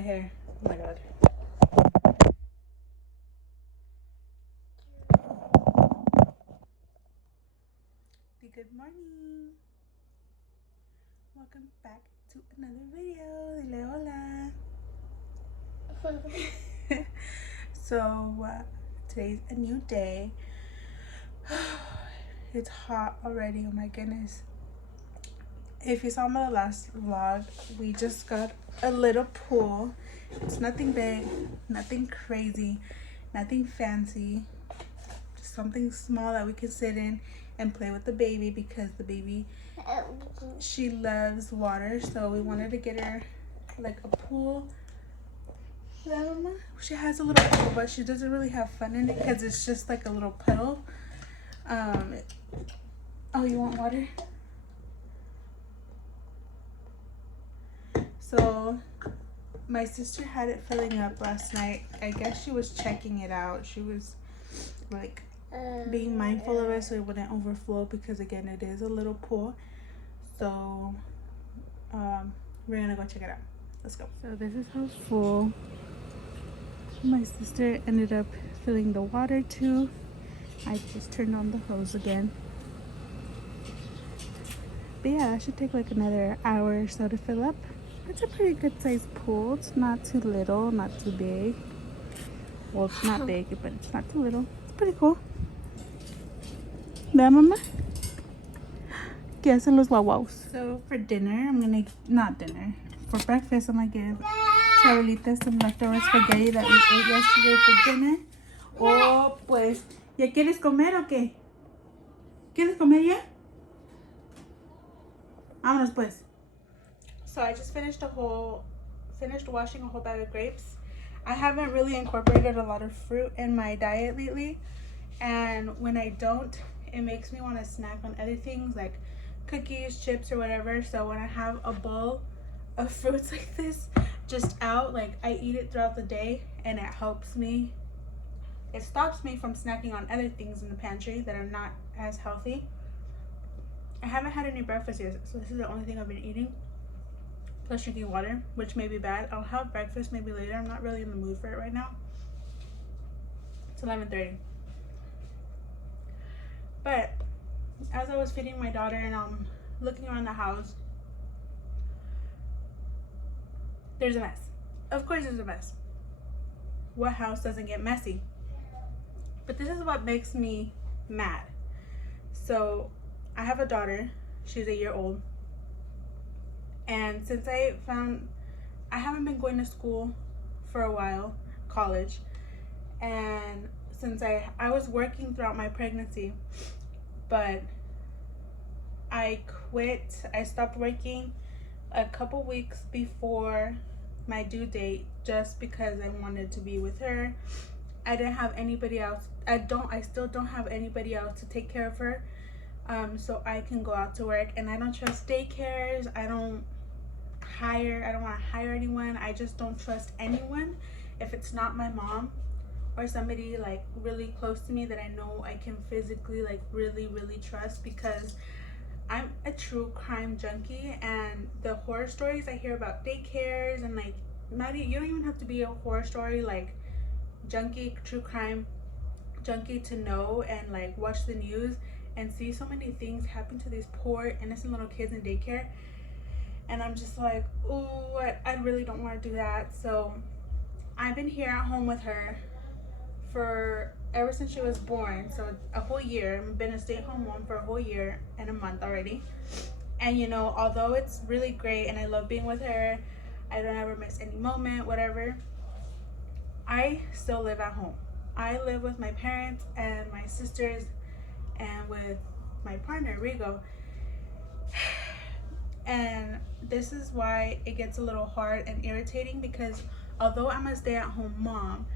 my hair. Oh my god. Good morning. Welcome back to another video. Dile hola. So today's a new day. It's hot already. Oh my goodness. If you saw my last vlog, we just got a little pool. It's nothing big, nothing crazy, nothing fancy. Just something small that we can sit in and play with the baby, because the baby, she loves water. So we wanted to get her like a pool. She has a little pool, but she doesn't really have fun in it because it's just like a little puddle. Oh, you want water? So my sister had it filling up last night. I guess she was checking it out. She was like being mindful of it so it wouldn't overflow, because again, it is a little pool. So we're gonna go check it out. Let's go. So this is how full my sister ended up filling the water to. I just turned on the hose again. But yeah, it should take like another hour or so to fill up. It's a pretty good sized pool. It's not too little, not too big. Well, it's not big, but it's not too little. It's pretty cool. ¿Ve, mamá? ¿Qué hacen los guaguaos? So for dinner, not dinner. For breakfast, I'm gonna give Chabelita some leftover spaghetti that we ate yesterday for dinner. Oh, pues, ¿ya quieres comer o qué? ¿Quieres comer ya? Vámonos pues. So I just finished washing a whole bag of grapes. I haven't really incorporated a lot of fruit in my diet lately, and when I don't, it makes me want to snack on other things like cookies, chips, or whatever. So when I have a bowl of fruits like this just out, like I eat it throughout the day, and it helps me. It stops me from snacking on other things in the pantry that are not as healthy. I haven't had any breakfast yet, so this is the only thing I've been eating, plus drinking water, which may be bad. I'll have breakfast maybe later. I'm not really in the mood for it right now. It's 11:30. But as I was feeding my daughter and I'm looking around the house, there's a mess. Of course there's a mess. What house doesn't get messy? But this is what makes me mad. So I have a daughter. She's a year old. And since I haven't been going to school for a while, college, and since I was working throughout my pregnancy, but I stopped working a couple weeks before my due date just because I wanted to be with her. I didn't have anybody else. I still don't have anybody else to take care of her. So I can go out to work, and I don't trust daycares. I don't want to hire anyone. I just don't trust anyone if it's not my mom or somebody like really close to me that I know I can physically like really trust, because I'm a true crime junkie, and the horror stories I hear about daycares, and like you don't even have to be a horror story like junkie, true crime junkie to know and like watch the news and see so many things happen to these poor innocent little kids in daycare. And I'm just like, oh, I really don't want to do that. So I've been here at home with her for ever since she was born. So a whole year. I've been a stay-at-home mom for a whole year and a month already. And you know, although it's really great and I love being with her, I don't ever miss any moment, whatever, I still live at home. I live with my parents and my sisters and with my partner, Rigo. And this is why it gets a little hard and irritating, because although I'm a stay-at-home mom,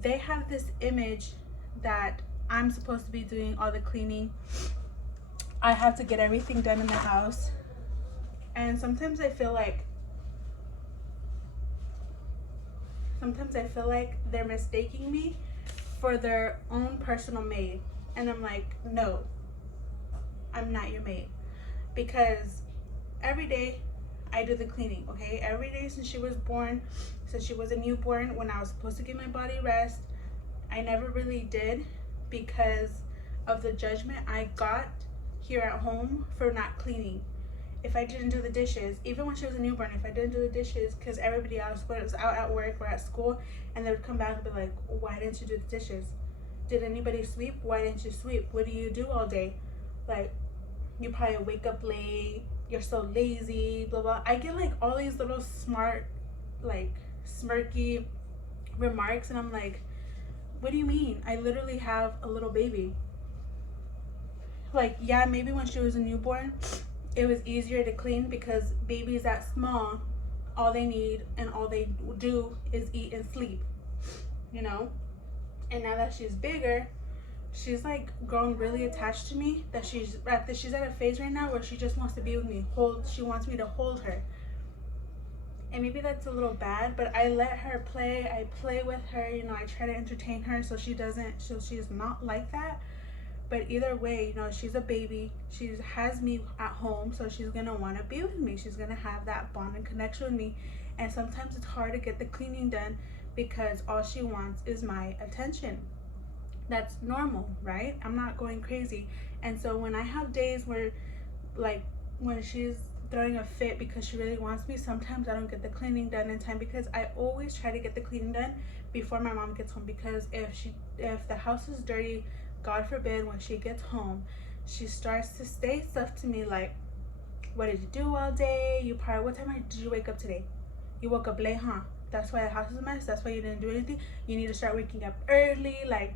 they have this image that I'm supposed to be doing all the cleaning. I have to get everything done in the house. And sometimes I feel like they're mistaking me for their own personal maid. And I'm like, no, I'm not your maid. Because every day I do the cleaning, okay? Every day since she was born, since she was a newborn, when I was supposed to give my body rest, I never really did because of the judgment I got here at home for not cleaning. If I didn't do the dishes, even when she was a newborn, if I didn't do the dishes, because everybody else was out at work or at school, and they would come back and be like, why didn't you do the dishes? Did anybody sweep? Why didn't you sweep? What do you do all day? Like, you probably wake up late, you're so lazy, blah, blah. I get like all these little smart, like smirky remarks, and I'm like, what do you mean? I literally have a little baby. Like, yeah, maybe when she was a newborn, it was easier to clean because babies that small, all they need and all they do is eat and sleep, you know? And now that she's bigger, she's like grown really attached to me, that she's at a phase right now where she just wants to be with me. She wants me to hold her. And maybe that's a little bad, but I let her play. I play with her, you know, I try to entertain her so she's not like that. But either way, you know, she's a baby. She has me at home, so she's gonna want to be with me. She's gonna have that bond and connection with me. And sometimes it's hard to get the cleaning done because all she wants is my attention. That's normal, right? I'm not going crazy. And so when I have days where, like, when she's throwing a fit because she really wants me, sometimes I don't get the cleaning done in time, because I always try to get the cleaning done before my mom gets home. Because if the house is dirty, God forbid, when she gets home, she starts to say stuff to me like, what did you do all day? What time did you wake up today? You woke up late, huh? That's why the house is a mess? That's why you didn't do anything? You need to start waking up early. Like,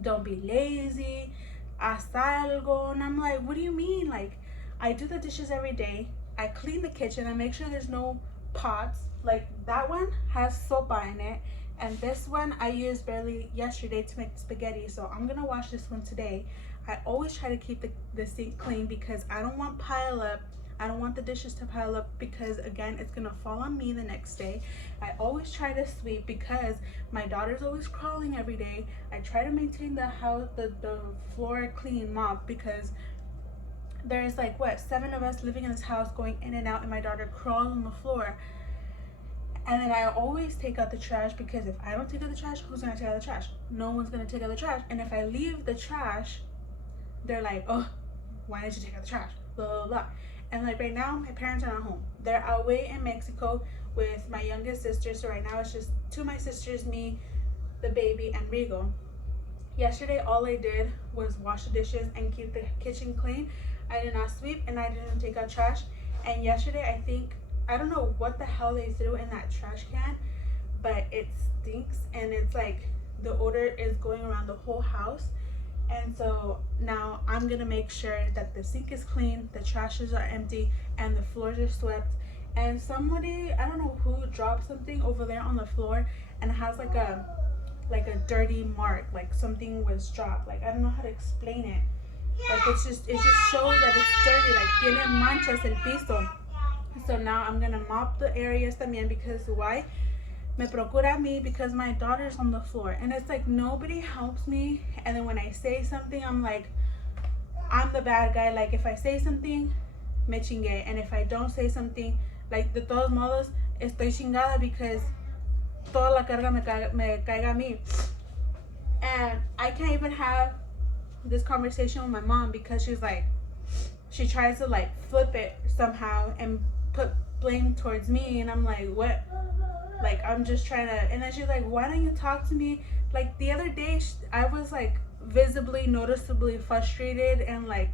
don't be lazy. Haz algo. And I'm like, what do you mean? Like, I do the dishes every day. I clean the kitchen. I make sure there's no pots. Like, that one has sopa in it. And this one I used barely yesterday to make spaghetti, so I'm gonna wash this one today. I always try to keep the sink clean because I don't want pile up. I don't want the dishes to pile up because, again, it's gonna fall on me the next day. I always try to sweep because my daughter's always crawling every day. I try to maintain the house, the floor clean, mop, because there's like, what, 7 of us living in this house going in and out, and my daughter crawls on the floor. And then I always take out the trash, because if I don't take out the trash, who's gonna take out the trash? No one's gonna take out the trash. And if I leave the trash, they're like, oh, why did you take out the trash? Blah, blah, blah. And like right now, my parents are not home. They're away in Mexico with my youngest sister. So right now it's just 2 of my sisters, me, the baby, and Rigo. Yesterday, all I did was wash the dishes and keep the kitchen clean. I did not sweep and I didn't take out trash. And yesterday, I don't know what the hell they threw in that trash can, but it stinks, and it's like the odor is going around the whole house. And so now I'm gonna make sure that the sink is clean, the trashes are empty, and the floors are swept. And somebody, I don't know who, dropped something over there on the floor, and it has like a dirty mark, like something was dropped. Like, I don't know how to explain it. Like, it just shows that it's dirty, like tiene manchas el piso. So now I'm gonna mop the areas también, because why? Me procura a mí, because my daughter's on the floor, and it's like nobody helps me. And then when I say something, I'm like, I'm the bad guy. Like, if I say something, me chingue, and if I don't say something, like, de todos modos estoy chingada, because toda la carga me caiga a mí. And I can't even have this conversation with my mom, because she's like, she tries to like flip it somehow and put blame towards me, and I'm like, what? Like, I'm just trying to. And then she's like, why don't you talk to me? Like, the other day I was like visibly, noticeably frustrated and like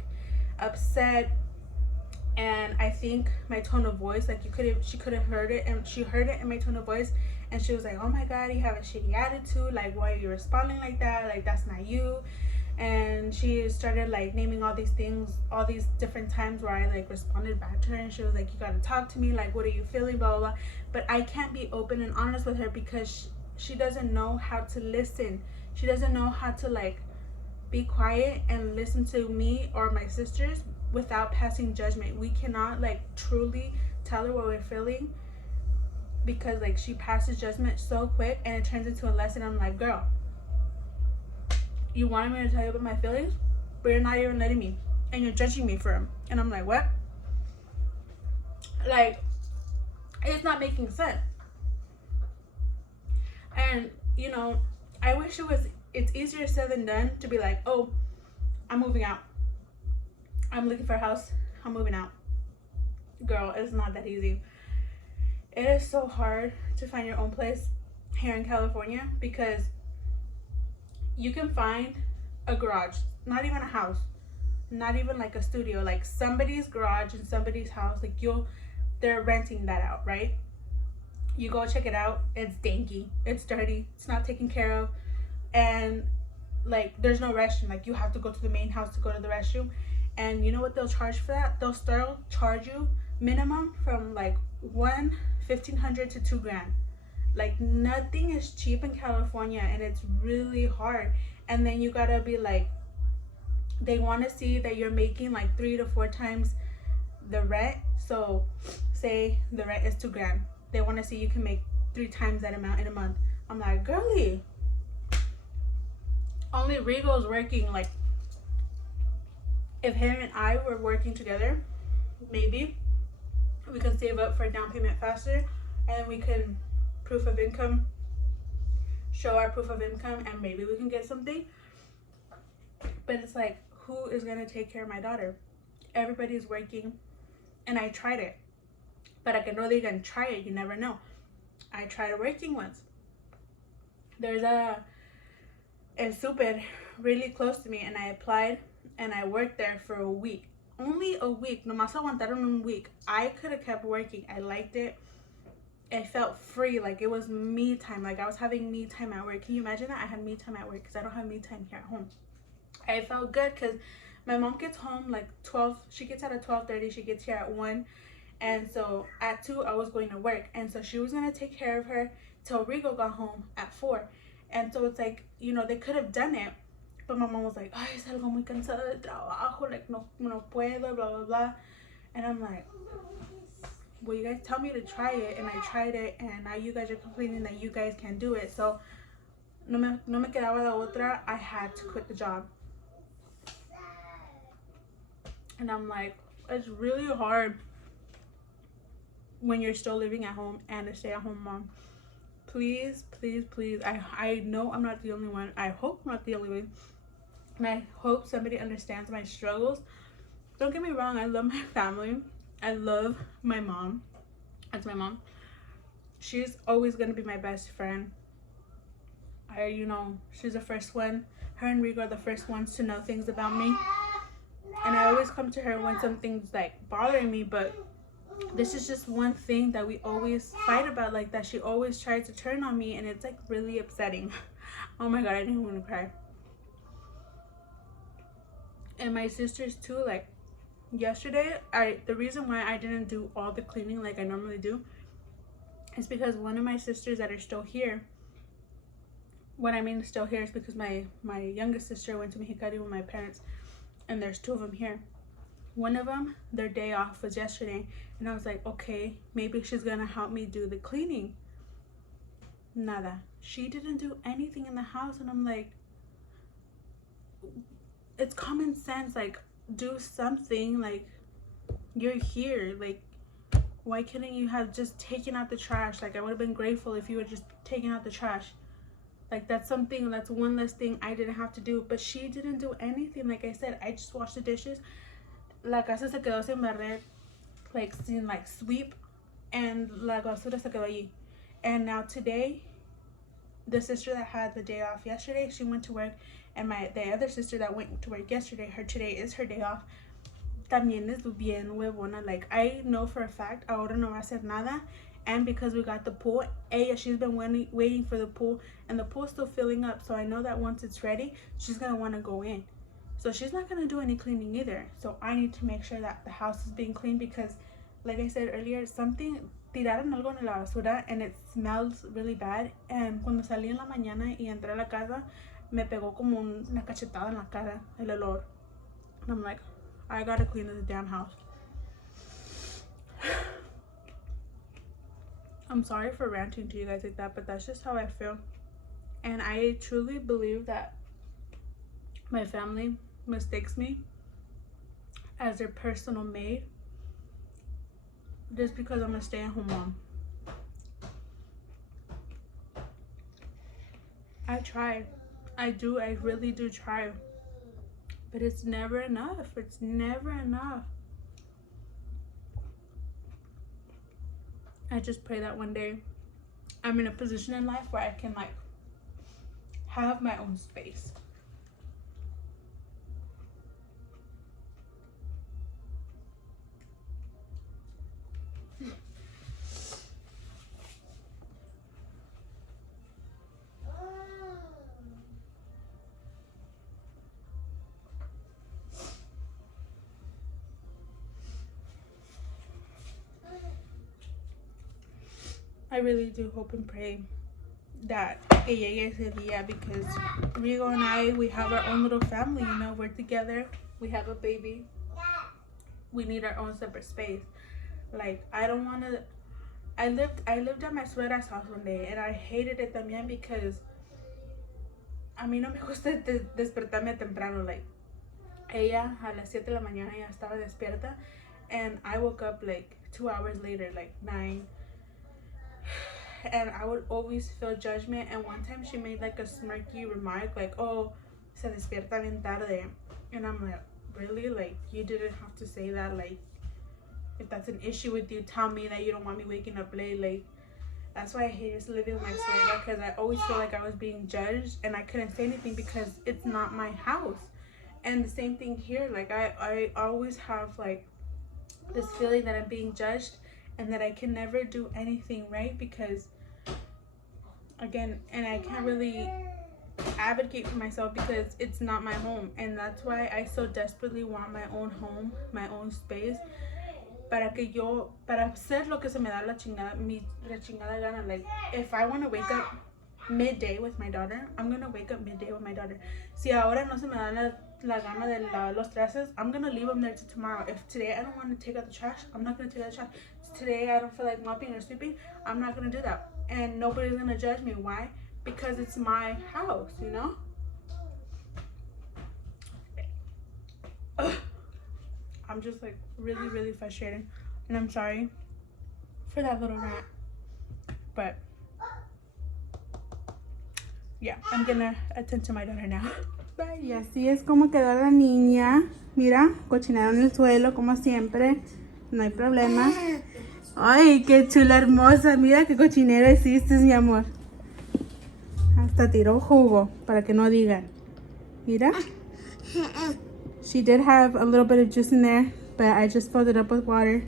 upset, and I think my tone of voice, like, she could have heard it, and she heard it in my tone of voice, and she was like, oh my god, you have a shitty attitude, like, why are you responding like that? Like, that's not you. And she started like naming all these things, all these different times where I like responded back to her, and she was like, you gotta talk to me, like, what are you feeling, blah, blah, blah. But I can't be open and honest with her, because she doesn't know how to listen. She doesn't know how to like be quiet and listen to me or my sisters without passing judgment. We cannot like truly tell her what we're feeling, because like she passes judgment so quick and it turns into a lesson. I'm like, girl, you wanted me to tell you about my feelings, but you're not even letting me, and you're judging me for them. And I'm like, what? Like, it's not making sense. And you know, I wish it's easier said than done to be like, oh, I'm moving out, I'm looking for a house, I'm moving out. Girl, it's not that easy. It is so hard to find your own place here in California, because you can find a garage, not even a house, not even like a studio, like somebody's garage in somebody's house, like they're renting that out, right? You go check it out, it's danky, it's dirty, it's not taken care of, and like there's no restroom, like you have to go to the main house to go to the restroom. And you know what they'll charge for that? They'll still charge you minimum from like 1,500 to 2 grand. Like nothing is cheap in California, and it's really hard. And then you gotta be like, they want to see that you're making like 3 to 4 times the rent. So say the rent is 2 grand, they want to see you can make 3 times that amount in a month. I'm like, girly, only Rigo's working. Like, if him and I were working together, maybe we can save up for a down payment faster, and we can proof of income, show our proof of income, and maybe we can get something. But it's like, who is gonna take care of my daughter? Everybody's working, and I tried it, but I can no digan try it, you never know. I tried working once. There's a El Super really close to me, and I applied and I worked there for a week. Only a week. Nomás aguantaron un week. I could have kept working. I liked it. It felt free. Like it was me time. Like I was having me time at work. Can you imagine that? I had me time at work because I don't have me time here at home. I felt good because my mom gets home like 12. She gets out at 12:30. She gets here at 1. And so at 2, I was going to work. And so she was going to take care of her till Rigo got home at 4. And so it's like, you know, they could have done it. But my mom was like, ay, salgo muy cansada de trabajo, like, no puedo, blah, blah, blah. And I'm like, well, you guys tell me to try it, and I tried it, and now you guys are complaining that you guys can't do it. So, no me quedaba de otra, I had to quit the job. And I'm like, it's really hard when you're still living at home and a stay-at-home mom. Please, please, please, I know I'm not the only one. I hope I'm not the only one. And I hope somebody understands my struggles. Don't get me wrong, I love my family. I love my mom. That's my mom. She's always going to be my best friend. You know, she's the first one. Her and Rigo are the first ones to know things about me. And I always come to her when something's like bothering me. But this is just one thing that we always fight about, like that she always tries to turn on me. And it's like really upsetting. Oh my God, I didn't want to cry. And my sisters too, like yesterday, the reason why I didn't do all the cleaning like I normally do is because one of my sisters that are still here, what I mean still here is because my youngest sister went to Mexicali with my parents, and there's 2 of them here. One of them, their day off was yesterday, and I was like, okay, maybe she's gonna help me do the cleaning. Nada. She didn't do anything in the house, and I'm like, it's common sense, like do something, like you're here, like why couldn't you have just taken out the trash? Like I would have been grateful if you had just taken out the trash. Like that's one less thing I didn't have to do. But she didn't do anything. Like I said, I just washed the dishes. La casa se quedó sin barrer, like sin like sweep, and la basura se quedó allí. And now today, the sister that had the day off yesterday, she went to work, and the other sister that went to work yesterday, today is her day off. También es bien huevona. Like I know for a fact, ahora no va a hacer nada. And because we got the pool, she's been waiting for the pool, and the pool's still filling up. So I know that once it's ready, she's gonna want to go in. So she's not gonna do any cleaning either. So I need to make sure that the house is being cleaned, because like I said earlier, tiraron algo en la basura and it smells really bad. And cuando salí en la mañana y entré a la casa, me pegó como una cachetada en la cara, el olor. And I'm like, I gotta clean this damn house. I'm sorry for ranting to you guys like that, but that's just how I feel. And I truly believe that my family mistakes me as their personal maid just because I'm a stay-at-home mom. I try. I really do try. But it's never enough. It's never enough. I just pray that one day I'm in a position in life where I can like have my own space. I really do hope and pray that que llegue ese día, because Rigo and I, we have our own little family, you know, we're together, we have a baby, we need our own separate space. Like, I don't want to, I lived at my suegra's house one day, and I hated it también because a mí no me gusta despertarme temprano. Like, ella a las 7 de la mañana ya estaba despierta, and I woke up like 2 hours later, like 9. And I would always feel judgment. And one time she made like a smirky remark, like, oh, se despierta bien tarde. And I'm like, really? Like, you didn't have to say that. Like, if that's an issue with you, tell me that you don't want me waking up late. Like, that's why I hated living with my suegra, because I always feel like I was being judged, and I couldn't say anything because it's not my house. And the same thing here. Like, I always have like this feeling that I'm being judged and that I can never do anything right, because again, and I can't really advocate for myself because it's not my home. And that's why I so desperately want my own home, my own space, para hacer lo que se me da la chingada gana. Like, if I want to wake up midday with my daughter, I'm gonna wake up midday with my daughter. Si ahora no se me da la gana de los trastes, I'm gonna leave them there till tomorrow. If today I don't want to take out the trash, I'm not gonna take out the trash. Today I don't feel like mopping or sweeping, I'm not gonna do that. And nobody's gonna judge me. Why? Because it's my house, you know? Ugh. I'm just like really, really frustrated. And I'm sorry for that little rant. But yeah, I'm gonna attend to my daughter now. Bye. Y así es como quedó la niña. Mira, cochinero en el suelo como siempre. No hay problema. Ay, qué chula hermosa. Mira qué cochinero hiciste, mi amor. Hasta tiró jugo para que no digan. Mira. She did have a little bit of juice in there, but I just filled it up with water.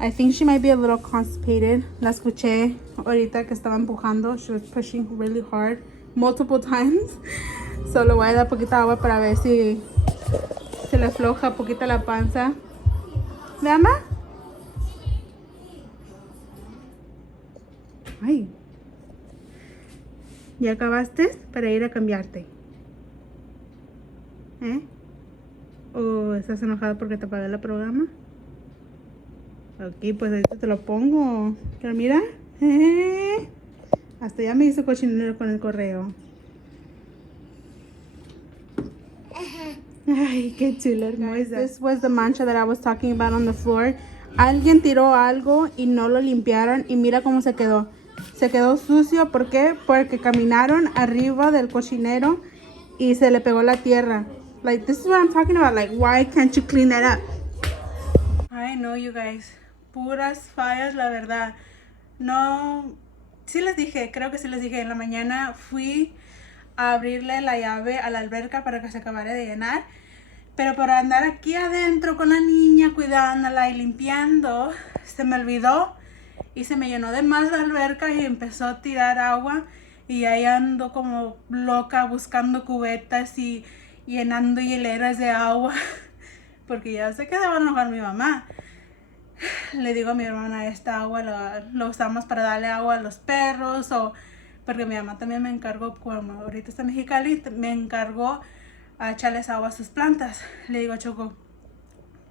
I think she might be a little constipated. La escuché ahorita que estaba empujando. She was pushing really hard multiple times. So le voy a dar poquita agua para ver si se le afloja poquita la panza. ¿Dama? Ay. ¿Ya acabaste para ir a cambiarte? ¿Eh? ¿O estás enojado porque te apagué el programa? Ok, pues ahorita te lo pongo. Pero mira. Hasta ya me hizo cochinero con el correo. Ay, qué chula hermosa. This was the mancha that I was talking about on the floor. Alguien tiró algo y no lo limpiaron y mira cómo se quedó. Se quedó sucio. ¿Por qué? Porque caminaron arriba del cochinero y se le pegó la tierra. Like, this is what I'm talking about. Like, why can't you clean that up? I know, you guys. Puras fallas, la verdad. No, sí les dije, creo que sí les dije. En la mañana fui a abrirle la llave a la alberca para que se acabara de llenar. Pero por andar aquí adentro con la niña, cuidándola y limpiando, se me olvidó y se me llenó de más la alberca y empezó a tirar agua. Y ahí ando como loca buscando cubetas y llenando hieleras de agua. Porque ya sé que se va a enojar mi mamá. Le digo a mi hermana, esta agua lo usamos para darle agua a los perros, o porque mi mamá también me encargó, como ahorita está en Mexicali, me encargó a echarles agua a sus plantas. Le digo, Choco,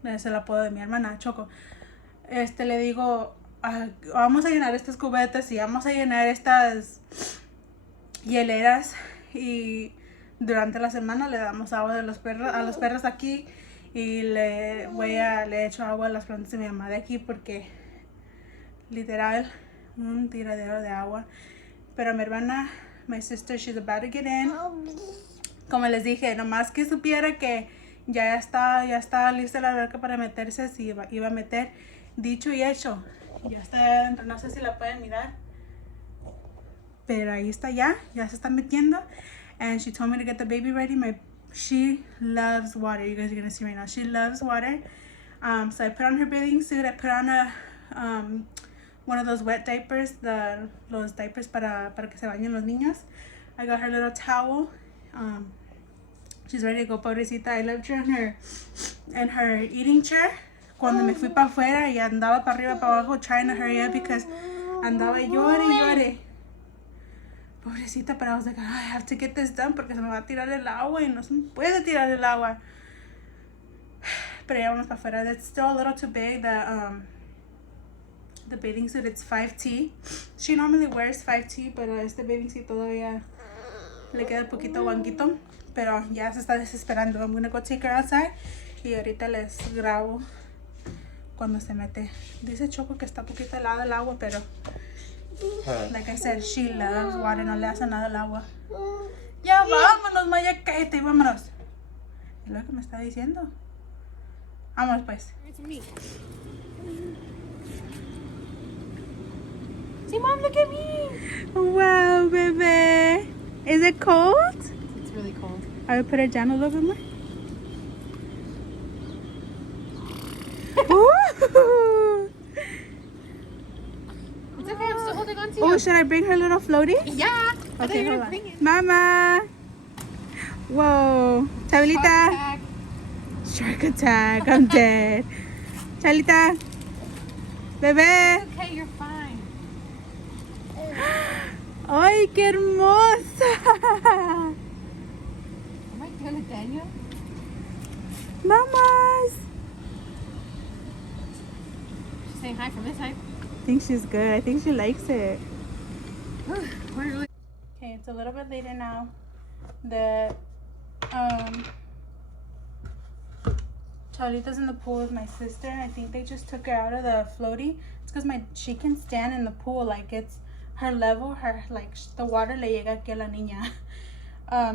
es el apodo de mi hermana, Choco, le digo, vamos a llenar estas cubetas y vamos a llenar estas hieleras, y durante la semana le damos agua a los perros aquí. Y le echo agua a las plantas de mi mamá de aquí, porque literal, un tiradero de agua. Pero mi hermana, my sister, she's about to get in. Como les dije, nomás que supiera que ya está lista la alberca para meterse, si iba a meter. Dicho y hecho, ya está adentro. No sé si la pueden mirar, pero ahí está ya se está metiendo. And she told me to get the baby ready. She loves water. You guys are gonna see right now. She loves water. So I put on her bathing suit. I put on one of those wet diapers, los diapers para que se bañen los niños. I got her little towel. She's ready to go, pobrecita. I left her in her eating chair. Cuando me fui para afuera y andaba para arriba, para abajo, trying to hurry up because andaba llore. Pobrecita, pero I was like, I have to get this done porque se me va a tirar el agua y no se me puede tirar el agua. Pero ya vamos para afuera. That's still a little too big. The bathing suit, it's 5T. She normally wears 5T, pero este bathing suit todavía le queda un poquito guanquito. Pero ya se está desesperando. I'm gonna go take her outside y ahorita les grabo cuando se mete. Dice Choco que está un poquito helada el agua, pero like I said, she loves water. No le hace nada el agua. Ya vámonos, Maya, cállate, vámonos. Es lo que me está diciendo. Vamos pues. See, Mom, look at me. Wow, baby. Is it cold? It's really cold. I will put it down a little bit more. Ooh. It's okay, I'm still holding on to you. Oh, should I bring her little floaty? Yeah. Okay, hold on. Mama. Whoa. Chabelita. Shark attack. I'm dead. Chalita. Bebé. It's okay, you're fine. ¡Ay, qué hermosa! Am I doing it, Daniel? Mamas. She's saying hi from this side. I think she's good. I think she likes it. Really... Okay, it's a little bit later now. Charlita's in the pool with my sister. I think they just took her out of the floaty. It's because she can stand in the pool like it's her level. The water le llega aquí a la niña.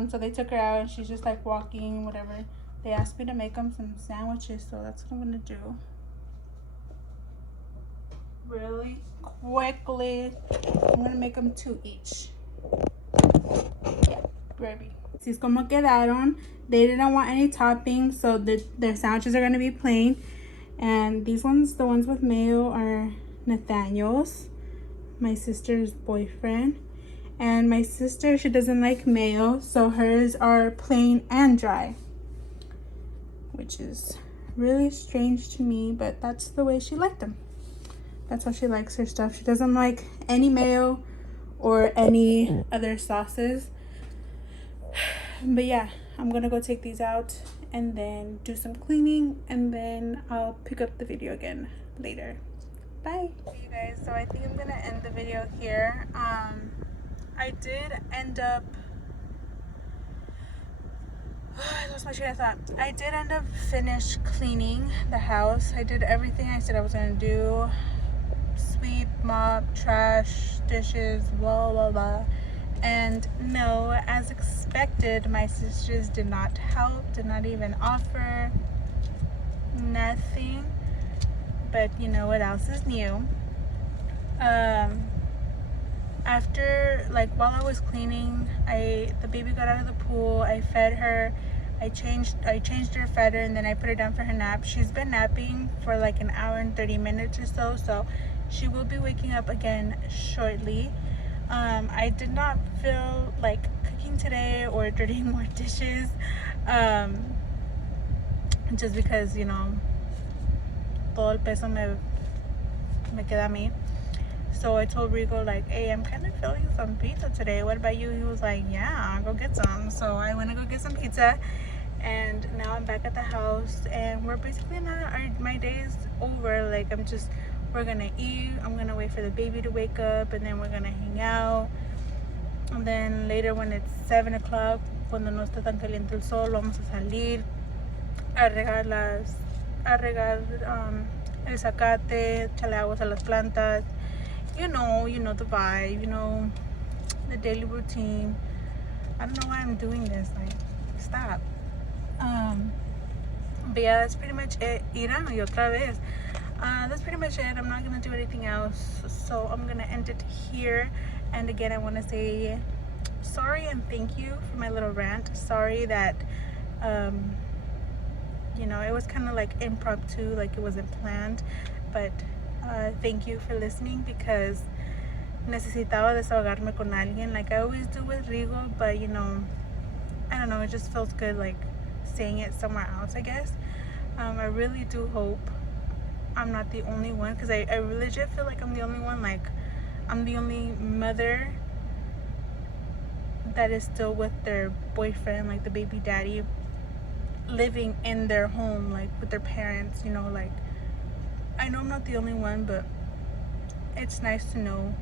So they took her out and she's just like walking, whatever. They asked me to make them some sandwiches, so that's what I'm gonna do. Really quickly, I'm gonna make them 2 each. Yeah, gravy. Así es como quedaron. They didn't want any toppings, so their sandwiches are gonna be plain. And these ones, the ones with mayo, are Nathaniel's, my sister's boyfriend. And my sister, she doesn't like mayo, so hers are plain and dry, which is really strange to me, but that's the way she liked them. That's how she likes her stuff. She doesn't like any mayo or any other sauces. But yeah, I'm gonna go take these out and then do some cleaning, and then I'll pick up the video again later. Bye. Hey you guys, so I think I'm gonna end the video here. I did end up I lost my train of thought. I did end up finish cleaning the house. I did everything I said I was gonna do. Sweep, mop, trash, dishes, blah blah blah. And no, as expected, my sisters did not help, did not even offer, nothing. But you know what else is new? After, like, while I was cleaning, the baby got out of the pool. I fed her. I changed her, fed her, and then I put her down for her nap. She's been napping for like an hour and 30 minutes or so she will be waking up again shortly. I did not feel like cooking today or dirtying more dishes, just because, you know, todo el peso me queda a mí. So I told Rigo, like, hey, I'm kind of feeling some pizza today. What about you? He was like, yeah, go get some. So I went to go get some pizza, and now I'm back at the house, and we're basically my day is over. Like, we're gonna eat, I'm gonna wait for the baby to wake up, and then we're gonna hang out. And then later, when it's 7 o'clock, cuando no está tan caliente el sol, vamos a salir a regar el zacate, echarle aguas a las plantas, you know the vibe, you know, the daily routine. I don't know why I'm doing this. Like, stop. But yeah, that's pretty much it. Ira, y otra vez. That's pretty much it. I'm not gonna do anything else, so I'm gonna end it here. And again, I want to say sorry and thank you for my little rant. Sorry that you know, it was kind of like impromptu, like it wasn't planned, but thank you for listening, because necesitaba desahogarme con alguien, like I always do with Rigo, but you know, I don't know, it just feels good like saying it somewhere else, I guess. I really do hope I'm not the only one, because I legit feel like I'm the only one. Like, I'm the only mother that is still with their boyfriend, like the baby daddy, living in their home, like with their parents, you know. Like, I know I'm not the only one, but it's nice to know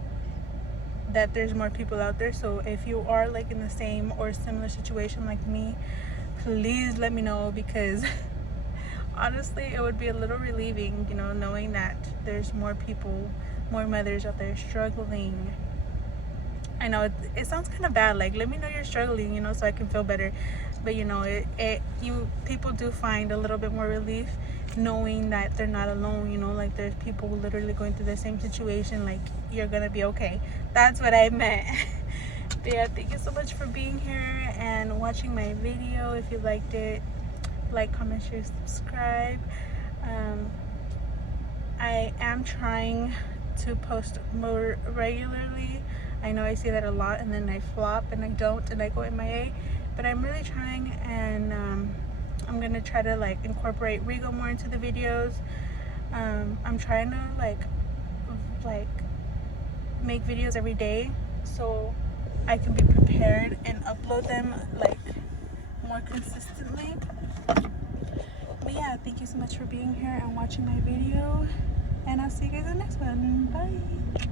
that there's more people out there. So if you are like in the same or similar situation like me, please let me know, because honestly it would be a little relieving, you know, knowing that there's more people, more mothers out there struggling. I know it sounds kind of bad, like let me know you're struggling, you know, so I can feel better. But you know, you people do find a little bit more relief knowing that they're not alone, you know, like there's people literally going through the same situation. Like, you're gonna be okay. That's what I meant. But yeah, thank you so much for being here and watching my video. If you liked it, like, comment, share, subscribe. I am trying to post more regularly. I know I say that a lot and then I flop and I don't and I go MIA, but I'm really trying, and I'm gonna try to like incorporate Rigo more into the videos. I'm trying to like make videos every day so I can be prepared and upload them like more consistently. But yeah, thank you so much for being here and watching my video, and I'll see you guys in the next one. Bye.